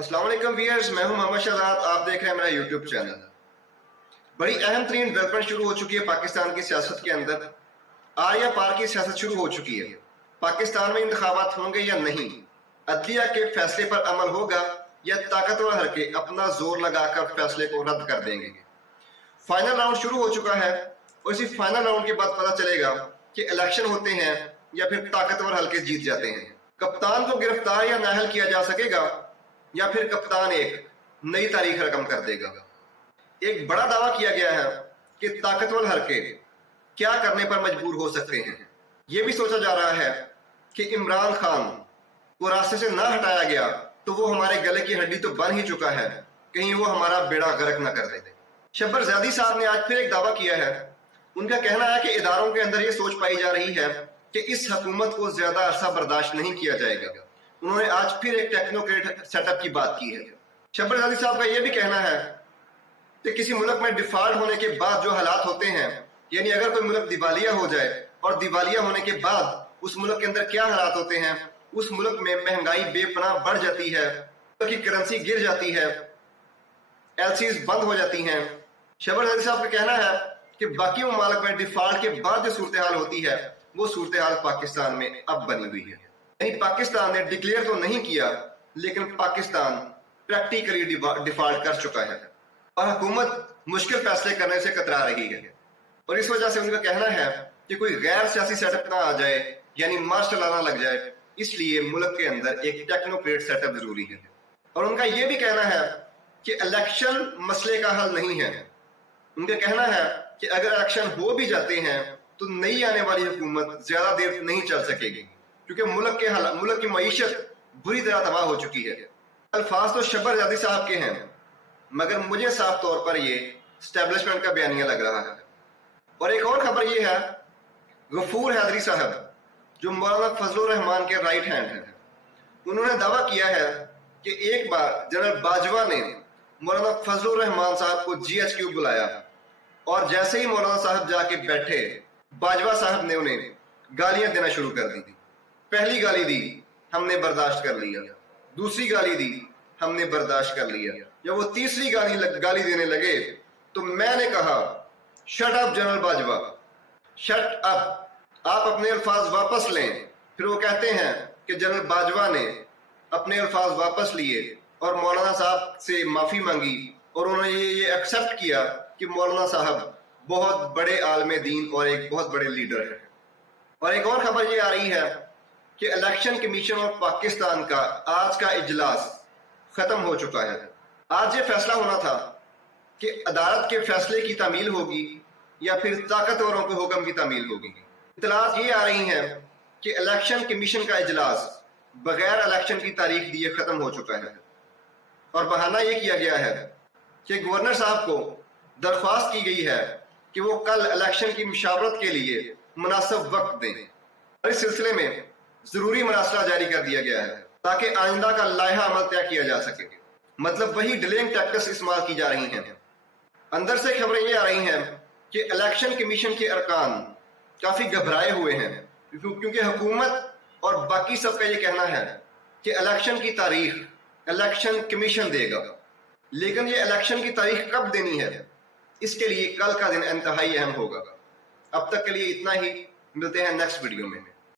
अस्सलाम वालेकुम व्यूअर्स, मैं हूं मोहम्मद शहजाद। आप देख रहे हैं मेरा यूट्यूब चैनल। बड़ी अहम तरीन डेवलपमेंट शुरू हो चुकी है पाकिस्तान की सियासत के अंदर। आर या पार की सियासत शुरू हो चुकी है। पाकिस्तान में इंतखाबात होंगे या नहीं, अदलिया के फैसले पर अमल होगा या ताकतवर हरके अपना जोर लगाकर फैसले को रद्द कर देंगे। फाइनल राउंड शुरू हो चुका है और इसी फाइनल राउंड के बाद पता चलेगा कि इलेक्शन होते हैं या फिर ताकतवर हल्के जीत जाते हैं। कप्तान को गिरफ्तार या नाअहल किया जा सकेगा या फिर कप्तान एक नई तारीख रकम कर देगा। एक बड़ा दावा किया गया है कि ताकतवर हरके क्या करने पर मजबूर हो सकते हैं। यह भी सोचा जा रहा है कि इमरान खान को रास्ते से ना हटाया गया तो वो हमारे गले की हड्डी तो बन ही चुका है, कहीं वो हमारा बेड़ा गर्क न कर दे। शब्बर ज़ैदी साहब ने आज फिर एक दावा किया है। उनका कहना है कि इदारों के अंदर ये सोच पाई जा रही है कि इस हुकूमत को ज्यादा अरसा बर्दाश्त नहीं किया जाएगा। उन्होंने आज फिर एक टेक्नोक्रेट सेटअप की बात की है। शब्बर ज़ैदी साहब का यह भी कहना है कि किसी मुल्क में डिफॉल्ट होने के बाद जो हालात होते हैं, यानी अगर कोई मुल्क दिवालिया हो जाए और दिवालिया होने के बाद उस मुल्क के अंदर क्या हालात होते हैं, उस मुल्क में महंगाई बेपनाह बढ़ जाती है, की करेंसी गिर जाती है, एलसीज बंद हो जाती हैं। शब्बर ज़ैदी साहब का कहना है कि बाकी ममालिक में डिफॉल्ट के बाद जो सूरत हाल होती है वो सूरत हाल पाकिस्तान में अब बनी हुई है। यानी पाकिस्तान ने डिक्लेयर तो नहीं किया लेकिन पाकिस्तान प्रैक्टिकली डिफॉल्ट कर चुका है और हुकूमत मुश्किल फैसले करने से कतरा रही है। और इस वजह से उनका कहना है कि कोई गैर सियासी सेटअप ना आ जाए, यानी मार्शल लॉ ना लग जाए, इसलिए मुल्क के अंदर एक टेक्नोक्रेट सेटअप जरूरी है। और उनका यह भी कहना है कि इलेक्शन मसले का हल नहीं है। उनका कहना है कि अगर इलेक्शन हो भी जाते हैं तो नई आने वाली हुकूमत ज्यादा देर नहीं चल सकेगी, क्योंकि मुल्क की मईशत बुरी तरह तबाह हो चुकी है। अल्फाज तो शब्बर ज़ैदी साहब के हैं, मगर मुझे साफ तौर पर ये स्टैब्लिशमेंट का बयानिया लग रहा है। और एक और खबर ये है, गफूर हैदरी साहब जो मौलाना फजलुर रहमान के राइट हैंड हैं, उन्होंने दावा किया है कि एक बार जनरल बाजवा ने मौलाना फजलुर रहमान साहब को GHQ बुलाया और जैसे ही मौलाना साहब जाके बैठे, बाजवा साहब ने उन्हें गालियां देना शुरू कर दी। पहली गाली दी, हमने बर्दाश्त कर लिया। दूसरी गाली दी, हमने बर्दाश्त कर लिया। जब वो तीसरी गाली देने लगे तो मैंने कहा, shut up general Bajwa, shut up, आप अपने अल्फाज वापस लें। फिर वो कहते हैं कि जनरल बाजवा ने अपने अल्फाज वापस लिए और मौलाना साहब से माफी मांगी और उन्होंने ये एक्सेप्ट किया कि मौलाना साहब बहुत बड़े आलम दीन और एक बहुत बड़े लीडर हैं। और एक और खबर ये आ रही है कि इलेक्शन कमीशन ऑफ पाकिस्तान का आज का इजलास खत्म हो चुका है। आज ये फैसला होना था कि अदालत के फैसले की तामील होगी या फिर ताकतवरों के हुक्म की तामील होगी। इतलात ये आ रही हैं कि इलेक्शन कमीशन का इजलास बगैर इलेक्शन की तारीख दिए खत्म हो चुका है और बहाना ये किया गया है कि गवर्नर साहब को दरख्वास्त की गई है कि वो कल इलेक्शन की मुशावरत के लिए मुनासिब वक्त दें। और इस सिलसिले में जरूरी मरासला जारी कर दिया गया है ताकि आइंदा का लायहा अमल तय किया जा सके। मतलब वही डिलेइंग टैक्टिक्स इस्तेमाल की जा रही हैं। अंदर से खबरें ये आ रही हैं कि इलेक्शन कमीशन के अरकान काफी घबराए हुए हैं, क्योंकि हुकूमत और बाकी सबका ये कहना है कि इलेक्शन की तारीख इलेक्शन कमीशन देगा, लेकिन ये इलेक्शन की तारीख कब देनी है, इसके लिए कल का दिन इंतहाई अहम होगा। अब तक के लिए इतना ही, मिलते हैं नेक्स्ट वीडियो में।